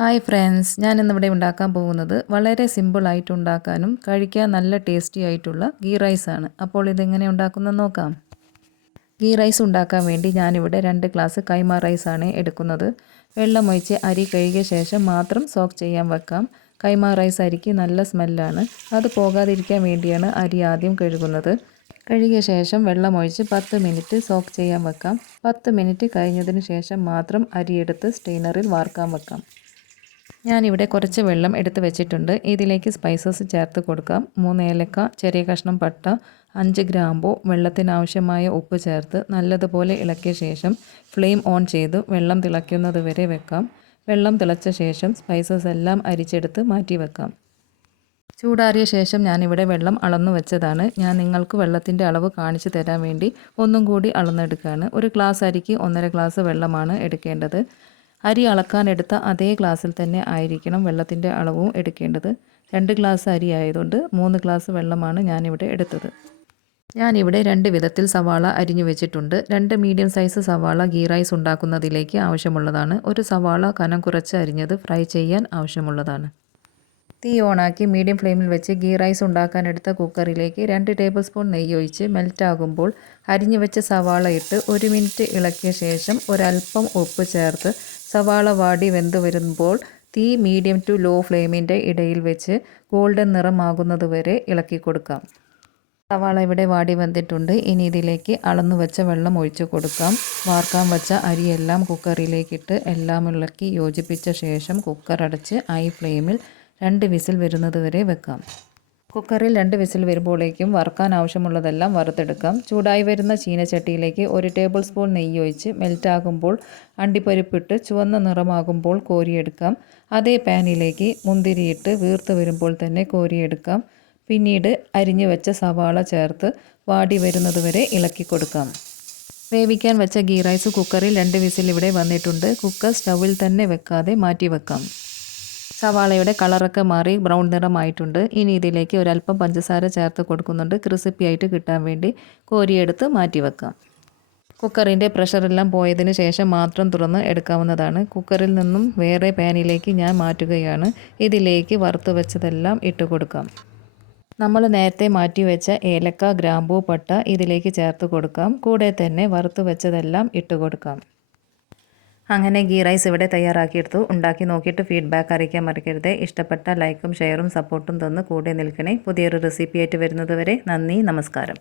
Hi friends, ഞാൻ ഇന്നിവിടെ ഉണ്ടാക്കാൻ പോകുന്നത് വളരെ സിമ്പിളായിട്ട് ഉണ്ടാക്കാനും കഴിക്കാൻ നല്ല ടേസ്റ്റി ആയിട്ടുള്ള ഗീ റൈസാണ്. അപ്പോൾ ഇതെങ്ങനെ ഉണ്ടാക്കുന്നത് നോക്കാം. ഗീ റൈസ് ഉണ്ടാക്കാൻ വേണ്ടി ഞാനിവിടെ 2 ഗ്ലാസ് കൈമ റൈസാണ് എടുക്കുന്നത്. വെള്ളമൊഴിച്ച് അരി കഴുകിയ ശേഷം മാത്രം സോക്ക് ചെയ്യാൻ വെക്കാം. കൈമ റൈസ് അരിക്ക് നല്ല സ്മെല്ലാണ്. അത് പോകാതിരിക്കാൻ വേണ്ടിയാണ് അരി ആദ്യം കഴുകുന്നത്. കഴുകിയ ശേഷം വെള്ളമൊഴിച്ച് 10 മിനിറ്റ് സോക്ക് ചെയ്യാൻ വെക്കാം. 10 മിനിറ്റ് കഴിഞ്ഞതിന് ശേഷം മാത്രം അരിയെടുത്ത് സ്റ്റെയിനറിൽ വാർക്കാൻ വെക്കാം. ഞാനിവിടെ കുറച്ച് വെള്ളം എടുത്ത് വെച്ചിട്ടുണ്ട്. ഇതിലേക്ക് സ്പൈസസ് ചേർത്ത് കൊടുക്കാം. 3 ഏലക്ക, ചെറിയ കഷ്ണം പട്ട, 5 ഗ്രാമ്പൂ, വെള്ളത്തിനാവശ്യമായ ഉപ്പ് ചേർത്ത് നല്ലതുപോലെ ഇളക്കിയ ശേഷം ഫ്ലെയിം ഓൺ ചെയ്ത് വെള്ളം തിളയ്ക്കുന്നത് വരെ വെക്കാം. വെള്ളം തിളച്ച ശേഷം സ്പൈസസ് എല്ലാം അരിച്ചെടുത്ത് മാറ്റി വെക്കാം. ചൂടാറിയ ശേഷം ഞാനിവിടെ വെള്ളം അളന്നു വെച്ചതാണ്. ഞാൻ നിങ്ങൾക്ക് വെള്ളത്തിൻ്റെ അളവ് കാണിച്ചു തരാൻ വേണ്ടി ഒന്നും കൂടി അളന്നെടുക്കുകയാണ്. ഒരു ഗ്ലാസ് അരിക്ക് 1.5 ഗ്ലാസ് വെള്ളമാണ് എടുക്കേണ്ടത്. അരി അളക്കാനെടുത്ത അതേ ഗ്ലാസ്സിൽ തന്നെ ആയിരിക്കണം വെള്ളത്തിൻ്റെ അളവും എടുക്കേണ്ടത്. 2 ഗ്ലാസ് അരി ആയതുകൊണ്ട് 3 ഗ്ലാസ് വെള്ളമാണ് ഞാനിവിടെ എടുത്തത്. ഞാനിവിടെ 2 വിധത്തിൽ സവാള അരിഞ്ഞു വെച്ചിട്ടുണ്ട്. 2 മീഡിയം സൈസ് സവാള ഗീ റൈസ് ഉണ്ടാക്കുന്നതിലേക്ക് ആവശ്യമുള്ളതാണ്. ഒരു സവാള കനം കുറച്ച് അരിഞ്ഞത് ഫ്രൈ ചെയ്യാൻ ആവശ്യമുള്ളതാണ്. തീ ഓണാക്കി മീഡിയം ഫ്ലെയിമിൽ വെച്ച് ഗീ റൈസ് ഉണ്ടാക്കാനെടുത്ത കുക്കറിലേക്ക് 2 ടേബിൾ സ്പൂൺ നെയ്യ് ഒഴിച്ച് മെൽറ്റാകുമ്പോൾ അരിഞ്ഞു വെച്ച സവാള ഇട്ട് 1 മിനിറ്റ് ഇളക്കിയ ശേഷം ഒരൽപ്പം ഉപ്പ് ചേർത്ത് സവാള വാടി വെന്ത് വരുമ്പോൾ തീ മീഡിയം ടു ലോ ഫ്ലെയിമിൻ്റെ ഇടയിൽ വെച്ച് ഗോൾഡൻ നിറമാകുന്നത് വരെ ഇളക്കി കൊടുക്കാം. സവാള ഇവിടെ വാടി വന്നിട്ടുണ്ട്. ഇനി ഇതിലേക്ക് അളന്നു വെച്ച വെള്ളം ഒഴിച്ചു കൊടുക്കാം. വാർക്കാൻ വെച്ച അരിയെല്ലാം കുക്കറിലേക്കിട്ട് എല്ലാം ഇളക്കി യോജിപ്പിച്ച ശേഷം കുക്കർ അടച്ച് ഹൈ ഫ്ലെയിമിൽ 2 വിസിൽ വരുന്നത് വരെ വെക്കാം. കുക്കറിൽ 2 വിസിൽ വരുമ്പോഴേക്കും വറുക്കാൻ ആവശ്യമുള്ളതെല്ലാം വറുത്തെടുക്കാം. ചൂടായി വരുന്ന ചീനച്ചട്ടിയിലേക്ക് 1 ടേബിൾ സ്പൂൺ നെയ്യ് ഒഴിച്ച് മെൽറ്റാകുമ്പോൾ അണ്ടിപ്പരിപ്പിട്ട് ചുവന്ന നിറമാകുമ്പോൾ കോരിയെടുക്കാം. അതേ പാനിലേക്ക് മുന്തിരിയിട്ട് വീർത്ത് വരുമ്പോൾ തന്നെ കോരിയെടുക്കാം. പിന്നീട് അരിഞ്ഞു വെച്ച സവാള ചേർത്ത് വാടി വരുന്നത് വരെ ഇളക്കി കൊടുക്കാം. വേവിക്കാൻ വെച്ച ഗീ റൈസ് കുക്കറിൽ 2 വിസിൽ ഇവിടെ വന്നിട്ടുണ്ട്. കുക്കർ സ്റ്റൗവിൽ തന്നെ വെക്കാതെ മാറ്റി വെക്കാം. സവാളയുടെ കളറൊക്കെ മാറി ബ്രൗൺ നിറമായിട്ടുണ്ട്. ഇനി ഇതിലേക്ക് ഒരല്പം പഞ്ചസാര ചേർത്ത് കൊടുക്കുന്നുണ്ട്. ക്രിസ്പി ആയിട്ട് കിട്ടാൻ വേണ്ടി കോരിയെടുത്ത് മാറ്റി വെക്കാം. കുക്കറിൻ്റെ പ്രഷറെല്ലാം പോയതിന് ശേഷം മാത്രം തുറന്ന് എടുക്കാവുന്നതാണ്. കുക്കറിൽ നിന്നും വേറെ പാനിലേക്ക് ഞാൻ മാറ്റുകയാണ്. ഇതിലേക്ക് വറുത്ത് വെച്ചതെല്ലാം ഇട്ട് കൊടുക്കാം. നമ്മൾ നേരത്തെ മാറ്റി വെച്ച ഏലക്ക, ഗ്രാമ്പൂ, പട്ട ഇതിലേക്ക് ചേർത്ത് കൊടുക്കാം. കൂടെ തന്നെ വറുത്ത് വെച്ചതെല്ലാം ഇട്ട് കൊടുക്കാം. അങ്ങനെ ഗീ റൈസ് ഇവിടെ തയ്യാറാക്കിയെടുത്തു. ഉണ്ടാക്കി നോക്കിയിട്ട് ഫീഡ്ബാക്ക് അറിയിക്കാൻ മറക്കരുത്. ഇഷ്ടപ്പെട്ട ലൈക്കും ഷെയറും സപ്പോർട്ടും തന്ന് കൂടെ നിൽക്കണേ. പുതിയൊരു റെസിപ്പി ആയിട്ട് വരുന്നത് വരെ നന്ദി, നമസ്കാരം.